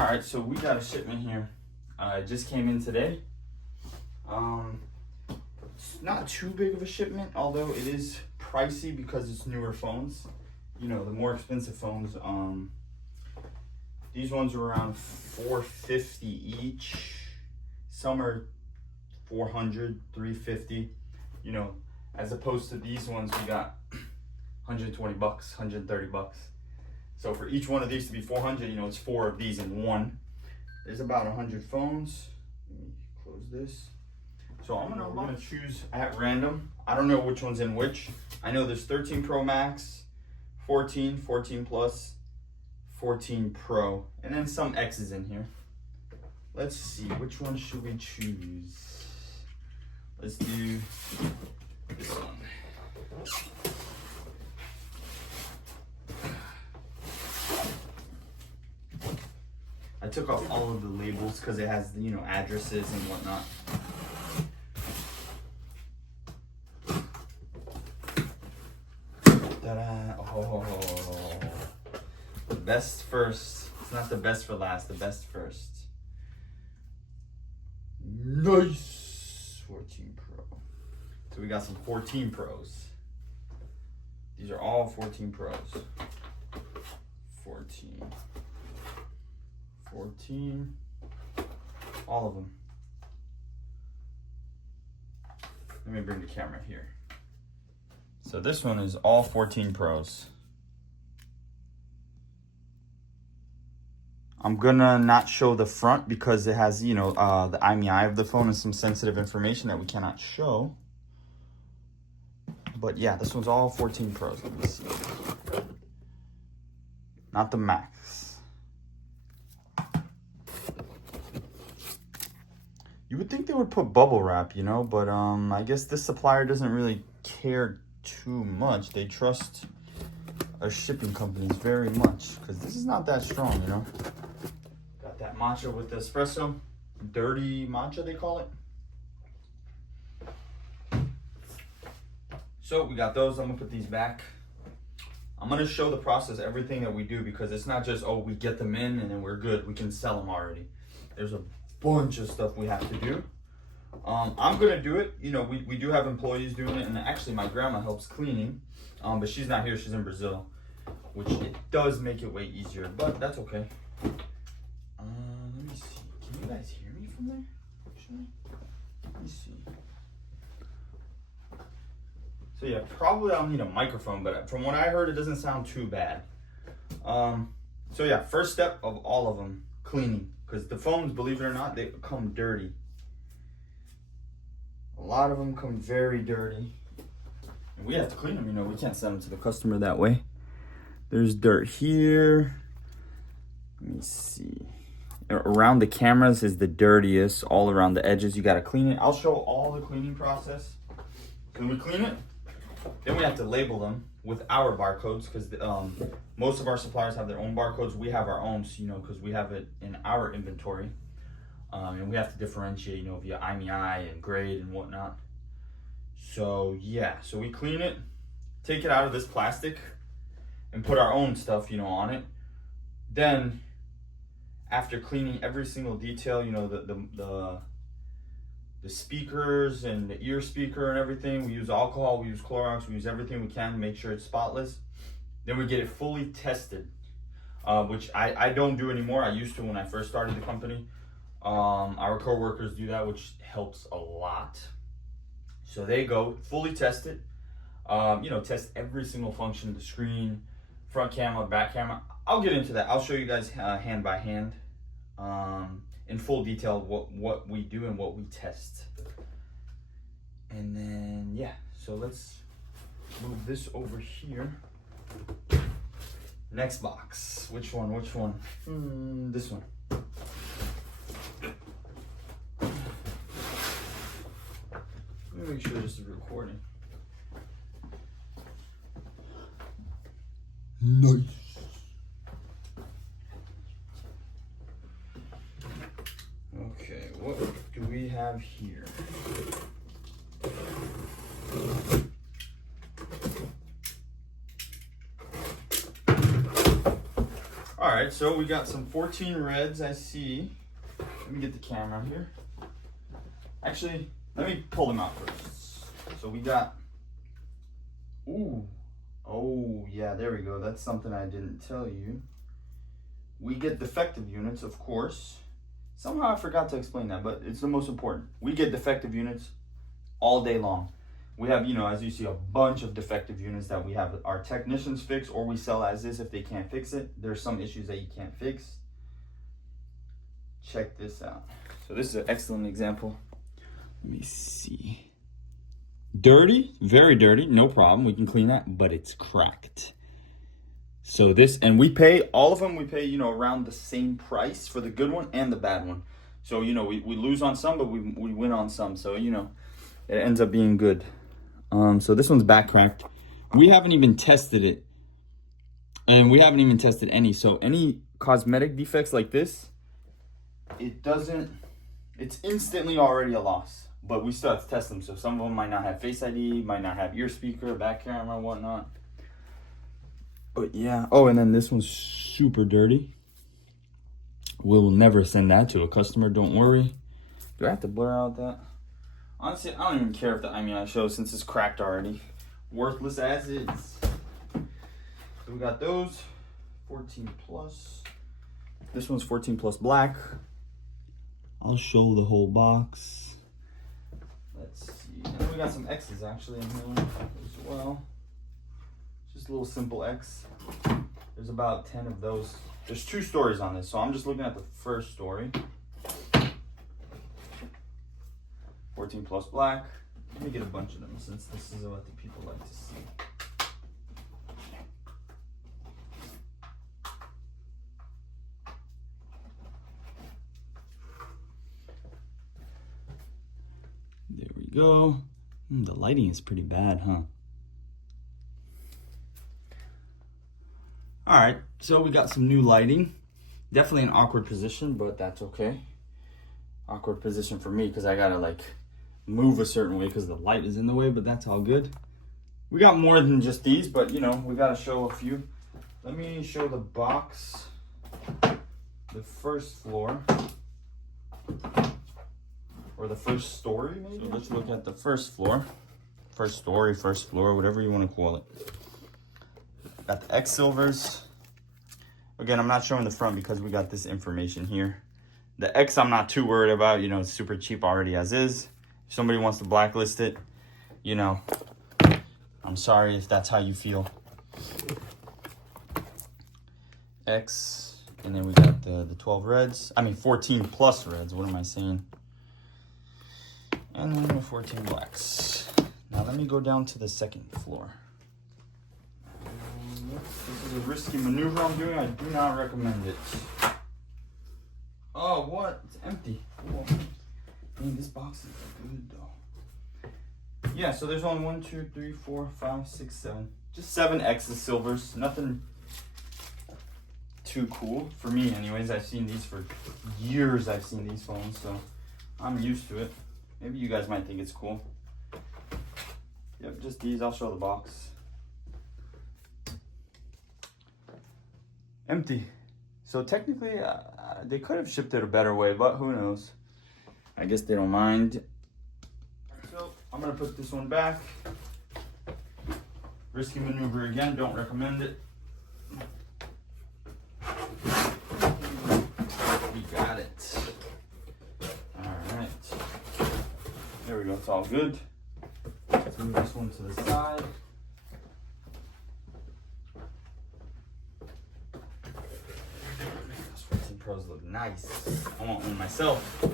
All right, so we got a shipment here. It just came in today. It's not too big of a shipment, although it is pricey because it's newer phones. You know, the more expensive phones, these ones are around $450 each. Some are $400, $350. You know, as opposed to these ones, we got $120, $130. So for each one of these to be 400, you know, it's 4 of these in one. There's about 100 phones. Let me close this. So we're gonna choose at random. I don't know which one's in which. I know there's 13 Pro Max, 14, 14 Plus, 14 Pro, and then some X's in here. Let's see, which one should we choose? Let's do this one. I took off all of the labels because it has, you know, addresses and whatnot. Ta-da! Oh, the best first. It's not the best for last, the best first. Nice! 14 Pro. So we got some 14 Pros. These are all 14 Pros. 14, all of them. Let me bring the camera here. So this one is all 14 Pros. I'm gonna not show the front because it has, you know, the IMEI of the phone and some sensitive information that we cannot show. But yeah, this one's all 14 Pros. Let me see. Not the Max. You would think they would put bubble wrap, you know, but I guess this supplier doesn't really care too much. They trust our shipping companies very much because this is not that strong, you know. Got that matcha with the espresso, dirty matcha they call it. So we got those. I'm gonna put these back. I'm gonna show the process, everything that we do, because it's not just, oh, we get them in and then we're good. We can sell them already. There's a bunch of stuff we have to do. I'm gonna do it. You know, we do have employees doing it, and actually my grandma helps cleaning, but she's not here. She's in Brazil, which it does make it way easier, but that's okay. Let me see. Can you guys hear me from there? Actually, let me see. So yeah, probably I'll need a microphone, but from what I heard, it doesn't sound too bad. So yeah, first step of all of them, cleaning. Because the phones, believe it or not, they come dirty. A lot of them come very dirty. And we have to clean them, you know, we can't send them to the customer that way. There's dirt here. Let me see. Around the cameras is the dirtiest. All around the edges, you gotta clean it. I'll show all the cleaning process. So we clean it, then we have to label them with our barcodes, because most of our suppliers have their own barcodes. We have our own, you know, because we have it in our inventory, and we have to differentiate, you know, via IMEI and grade and whatnot. So yeah, so we clean it, take it out of this plastic, and put our own stuff, you know, on it. Then after cleaning every single detail, you know, the speakers and the ear speaker and everything, we use alcohol, we use Clorox, we use everything we can to make sure it's spotless. Then we get it fully tested, which I don't do anymore. I used to when I first started the company. Our coworkers do that, which helps a lot. So they go fully test it, you know, test every single function of the screen, front camera, back camera. I'll get into that. I'll show you guys hand by hand. In full detail what we do and what we test. And then yeah, so let's move this over here. Next box. Which one? This one. Let me make sure this is recording. Nice. Okay, what do we have here? All right. right, so we got some 14 reds, I see. Let me get the camera here. Actually, let me pull them out first. So we got, ooh, oh yeah, there we go. That's something I didn't tell you. We get defective units, of course. Somehow I forgot to explain that, but it's the most important. We get defective units all day long. We have, you know, as you see, a bunch of defective units that we have our technicians fix, or we sell as is if they can't fix it. There's some issues that you can't fix. Check this out. So this is an excellent example. Let me see. Dirty, very dirty, no problem. We can clean that, but it's cracked. So this, and we pay, all of them, we pay, you know, around the same price for the good one and the bad one. So, you know, we lose on some, but we win on some. So, you know, it ends up being good. So this one's back cracked. We haven't even tested it. And we haven't even tested any. So any cosmetic defects like this, it's instantly already a loss. But we still have to test them. So some of them might not have Face ID, might not have ear speaker, back camera, whatnot. But yeah. Oh, and then this one's super dirty. We'll never send that to a customer, don't worry. Do I have to blur out that? Honestly, I don't even care if the I shows since it's cracked already. Worthless as is. So we got those 14 plus. This one's 14 plus black. I'll show the whole box. Let's see. And we got some X's actually in here as well. Just a little simple X. There's about 10 of those. There's 2 stories on this, so I'm just looking at the first story. 14 plus black. Let me get a bunch of them since this is what the people like to see. There we go. The lighting is pretty bad, huh? All right, so we got some new lighting. Definitely an awkward position, but that's okay. Awkward position for me because I gotta like move a certain way because the light is in the way, but that's all good. We got more than just these, but you know, we gotta show a few. Let me show the box, the first floor, or the first story maybe. So let's look at the first floor, first story, first floor, whatever you want to call it. Got the X silvers. Again, I'm not showing the front because we got this information here. The X I'm not too worried about, you know, it's super cheap already as is. If somebody wants to blacklist it, you know, I'm sorry if that's how you feel. X, and then we got the 12 reds. I mean 14 plus reds, what am I saying? And then the 14 blacks. Now let me go down to the second floor. This is a risky maneuver I'm doing. I do not recommend it. Oh, what? It's empty. Whoa. Man, this box is good though. Yeah, so there's only 1, 2, 3, 4, 5, 6, 7. Just 7 X's silvers. Nothing too cool for me anyways. I've seen these for years. I've seen these phones, so I'm used to it. Maybe you guys might think it's cool. Yep, just these. I'll show the box. Empty. So technically, they could have shipped it a better way, but who knows? I guess they don't mind. So I'm gonna put this one back. Risky maneuver again, don't recommend it. We got it. All right. There we go, it's all good. Let's move this one to the side. Pros look nice. I want one myself. I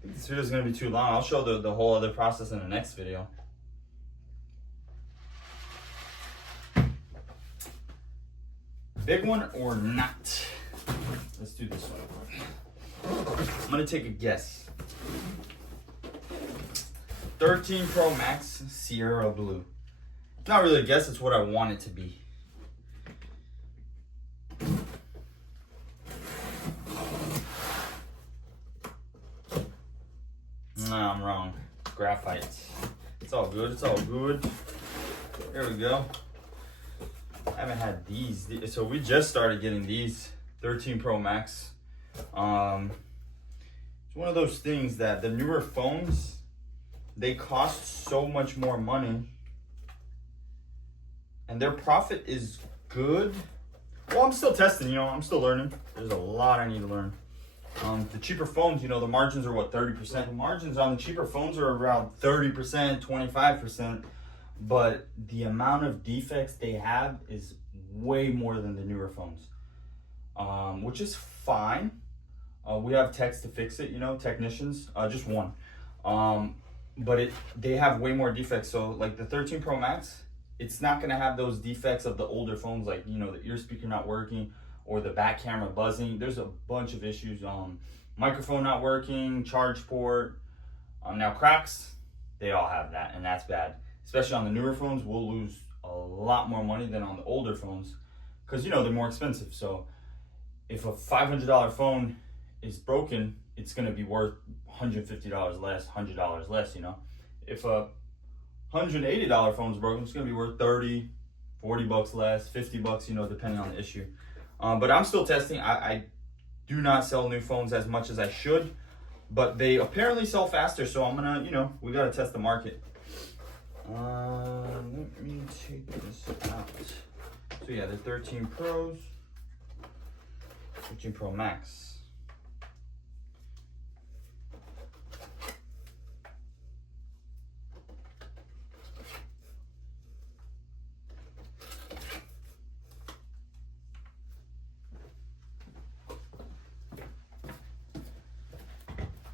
think this video is going to be too long. I'll show the whole other process in the next video. Big one or not? Let's do this one. I'm going to take a guess. 13 Pro Max Sierra Blue. Not really a guess, it's what I want it to be. No, I'm wrong. Graphite. It's all good. It's all good. There we go. I haven't had these. So we just started getting these 13 Pro Max. It's one of those things that the newer phones, they cost so much more money and their profit is good. Well, I'm still testing, you know, I'm still learning. There's a lot I need to learn. The cheaper phones, you know, the margins are what, 30%? The margins on the cheaper phones are around 30%, 25%. But the amount of defects they have is way more than the newer phones, which is fine. We have techs to fix it, you know, technicians, just one. But they have way more defects. So like the 13 Pro Max, it's not gonna have those defects of the older phones, like, you know, the ear speaker not working or the back camera buzzing. There's a bunch of issues. Microphone not working, charge port. Now cracks, they all have that, and that's bad. Especially on the newer phones, we'll lose a lot more money than on the older phones because, you know, they're more expensive. So if a $500 phone is broken, it's going to be worth $150 less, $100 less, you know. If a $180 phone is broken, it's going to be worth 30, 40 bucks less, 50 bucks, you know, depending on the issue. But I'm still testing. I do not sell new phones as much as I should, but they apparently sell faster. So I'm going to, you know, we got to test the market. Let me take this out. So yeah, the 13 Pros, 13 Pro Max.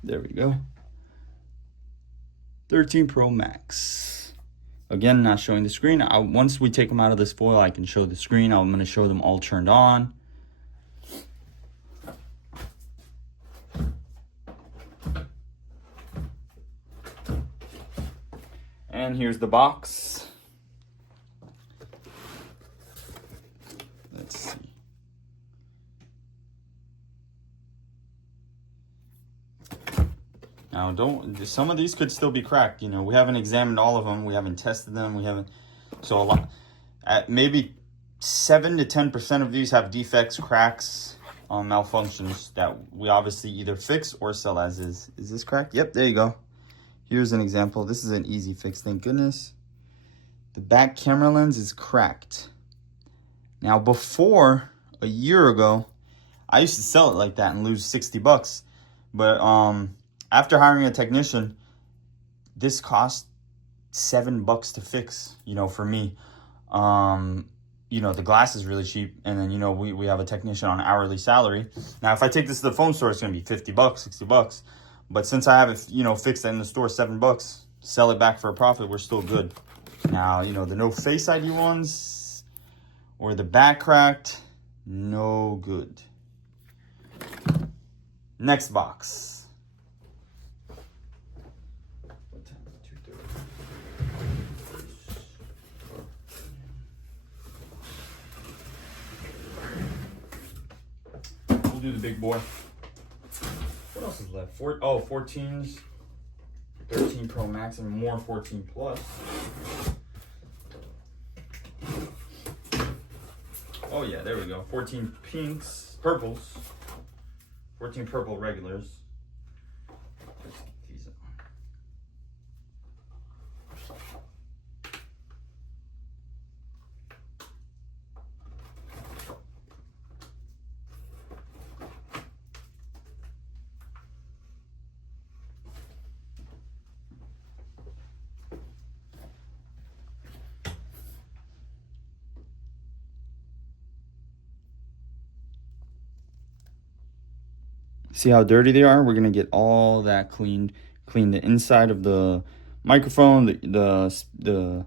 There we go. 13 Pro Max. Again, not showing the screen. Once we take them out of this foil, I can show the screen. I'm going to show them all turned on. And here's the box. Let's see. Now, some of these could still be cracked. You know, we haven't examined all of them. We haven't tested them. We haven't. So a lot, maybe 7 to 10% of these have defects, cracks, malfunctions that we obviously either fix or sell as is. Is this cracked? Yep, there you go. Here's an example. This is an easy fix, thank goodness. The back camera lens is cracked. Now, before, a year ago, I used to sell it like that and lose 60 bucks. But after hiring a technician, this cost $7 to fix, you know, for me. You know, the glass is really cheap, and then, you know, we have a technician on hourly salary. Now, if I take this to the phone store, it's gonna be 50 bucks, 60 bucks. But since I have it, you know, fixed in the store, $7, sell it back for a profit, we're still good. Now, you know, the no Face ID ones or the back cracked, no good. Next box. We'll do the big boy. What else is left? 14s, 13 Pro Max, and more 14 Plus. Oh yeah, there we go. 14 pinks, purples, 14 purple regulars. Let's get these up. See how dirty they are? We're gonna get all that cleaned. Clean the inside of the microphone, the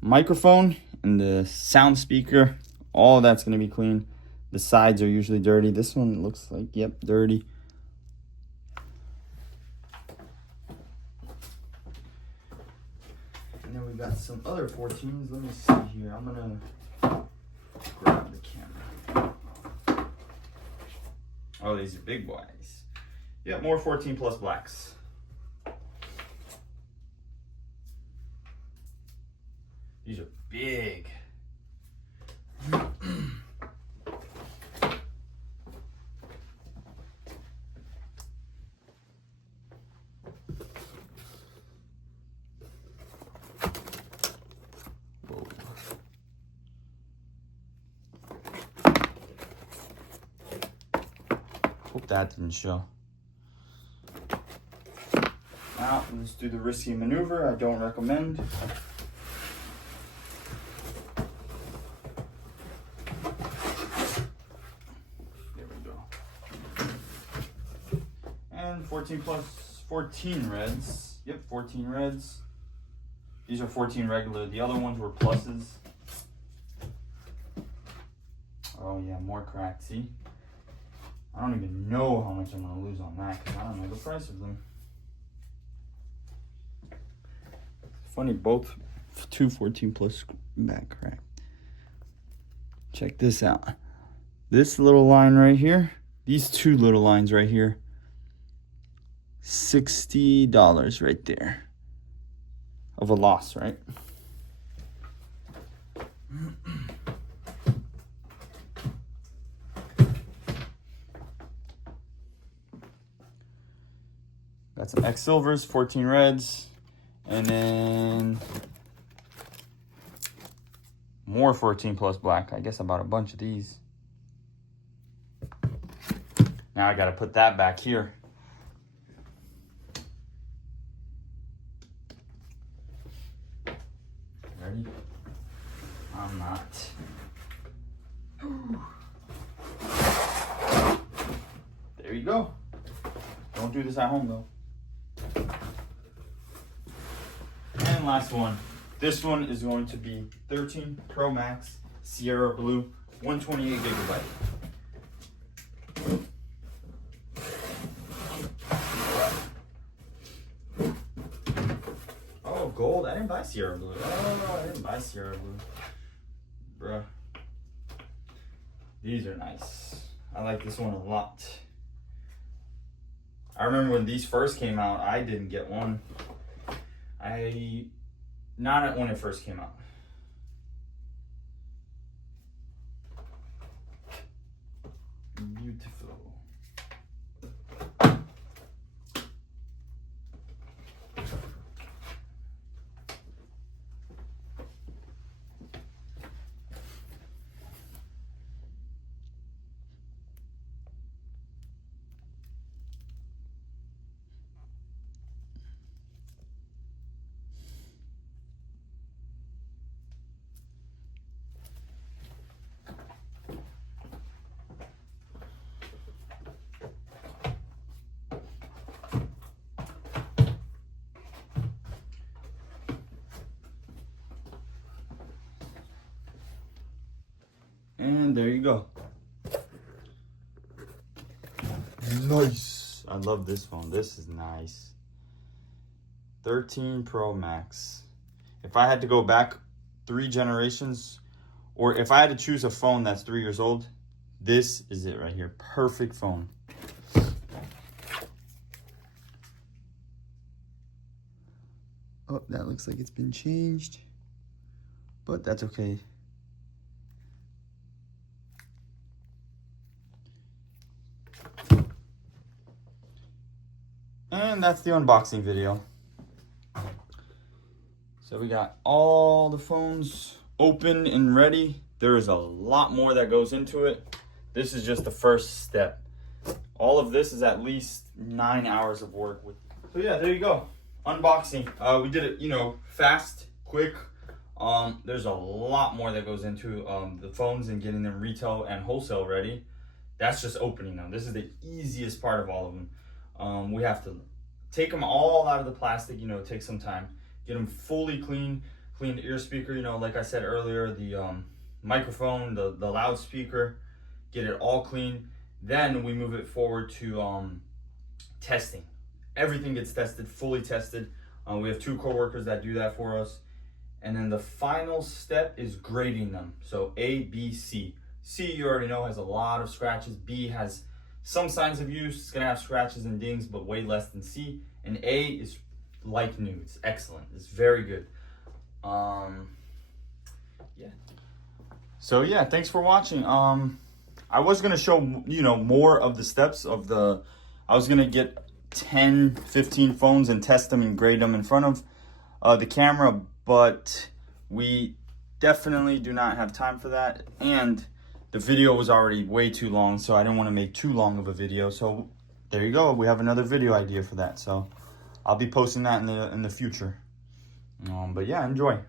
microphone and the sound speaker. All that's gonna be clean. The sides are usually dirty. This one looks like, yep, dirty. And then we got some other 14s. Let me see here. I'm gonna grab the camera. Oh, these are big boys. Yeah, more 14 Plus blacks. These are big. Whoa. Hope that didn't show. Now, let's do the risky maneuver. I don't recommend. There we go. And 14 plus 14 reds. Yep, 14 reds. These are 14 regular. The other ones were pluses. Oh yeah, more cracked. See? I don't even know how much I'm gonna lose on that because I don't know the price of them. Funny, both 214 plus back crack. Check this out. This little line right here, these two little lines right here, $60 right there of a loss, right? Got some X silvers, 14 reds. And then more 14 plus black. I guess I bought a bunch of these. Now I gotta put that back here. Ready? I'm not. There you go. Don't do this at home though. And last one. This one is going to be 13 Pro Max Sierra Blue 128 gigabyte. Oh, gold. I didn't buy Sierra Blue. Oh, I didn't buy Sierra Blue. Bruh. These are nice. I like this one a lot. I remember when these first came out, I didn't get one. Not when it first came out. Beautiful. And there you go. Nice. I love this phone. This is nice. 13 Pro Max. If I had to go back 3 generations, or if I had to choose a phone that's 3 years old, this is it right here. Perfect phone. Oh, that looks like it's been changed, but that's okay. And that's the unboxing video. So we got all the phones open and ready. There is a lot more that goes into it. This is just the first step. All of this is at least 9 hours of work. So yeah, there you go. Unboxing. We did it, fast, quick. There's a lot more that goes into the phones and getting them retail and wholesale ready. That's just opening them. This is the easiest part of all of them. We have to take them all out of the plastic, take some time, get them fully clean the ear speaker, like I said earlier, the microphone, the loudspeaker, get it all clean. Then we move it forward to testing. Everything gets tested, fully tested. We have 2 coworkers that do that for us. And then the final step is grading them. So A, B, C. C, you already know, has a lot of scratches. B has some signs of use. It's gonna have scratches and dings, but way less than C. And A is like new. It's excellent. It's very good. So yeah, thanks for watching. I was gonna show, you know, more of the steps of the, I was gonna get 10, 15 phones and test them and grade them in front of the camera, but we definitely do not have time for that. And the video was already way too long, so I didn't want to make too long of a video. So there you go. We have another video idea for that. So I'll be posting that in the future. But yeah, enjoy.